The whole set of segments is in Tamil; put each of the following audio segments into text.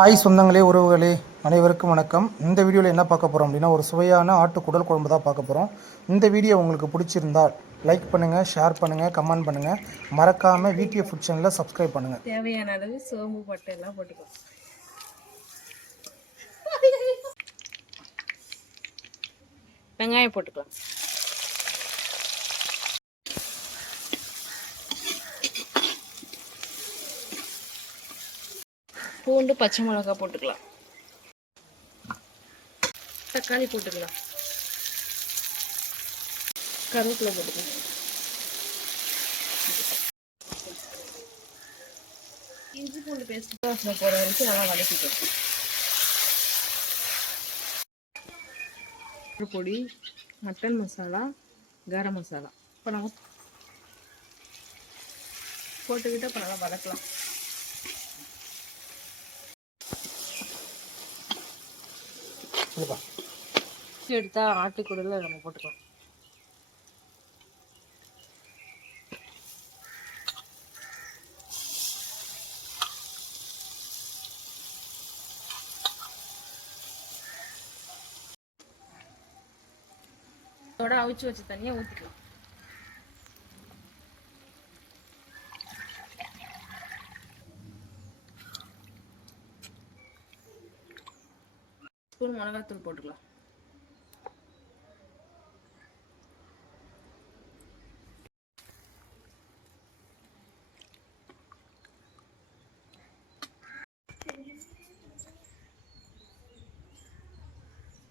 ஹாய் சொந்தங்களே, உறவுகளே, அனைவருக்கும் வணக்கம். இந்த வீடியோவில் என்ன பார்க்க போகிறோம் அப்படின்னா, ஒரு சுவையான ஆட்டு குடல் குழம்பு தான் பார்க்க போகிறோம். இந்த வீடியோ உங்களுக்கு பிடிச்சிருந்தால் லைக் பண்ணுங்கள், ஷேர் பண்ணுங்கள், கமெண்ட் பண்ணுங்கள். மறக்காமல் VTF ஃபுட் சேனலை சப்ஸ்கிரைப் பண்ணுங்கள். தேவையான அளவு சோம்பு பட்டை எல்லாம் போட்டுக்கலாம். வெங்காயம் போட்டுக்கலாம். பூண்டு, பச்சை மிளகாய் போட்டுக்கலாம். தக்காளி போட்டுக்கலாம். கருவேப்பிலை போட்டுக்கலாம். இஞ்சி பூண்டு பேஸ்ட் போகிற வரைக்கும் நல்லா வதக்கிக்கலாம். பொடி, மட்டன் மசாலா, கரம் மசாலா இப்போ நம்ம போட்டுக்கிட்டு இப்போ நல்லா வதக்கலாம். எடுத்தா ஆட்டுக்குடல நம்ம போட்டுக்கலாம். அதோட அவிச்சு வச்ச தண்ணியை ஊற்றிக்கலாம். ஸ்பூன் மிளகாத்தூள் போட்டுக்கலாம்.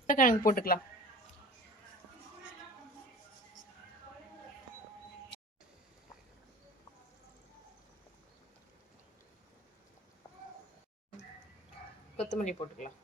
உருளைக்கிழங்கு போட்டுக்கலாம். கொத்தமல்லி போட்டுக்கலாம்.